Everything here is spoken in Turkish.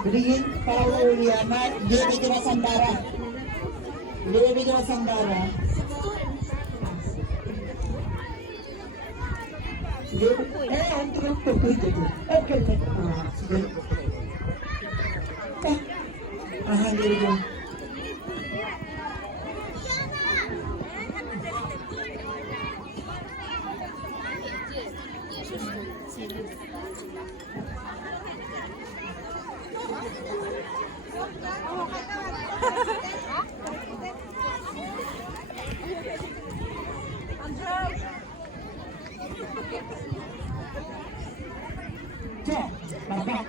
Beriin para uliamat, dia bikin asam darah. Dia bikin asam darah. Untuk pukul itu. Oke. Alhamdulillah. Bapak.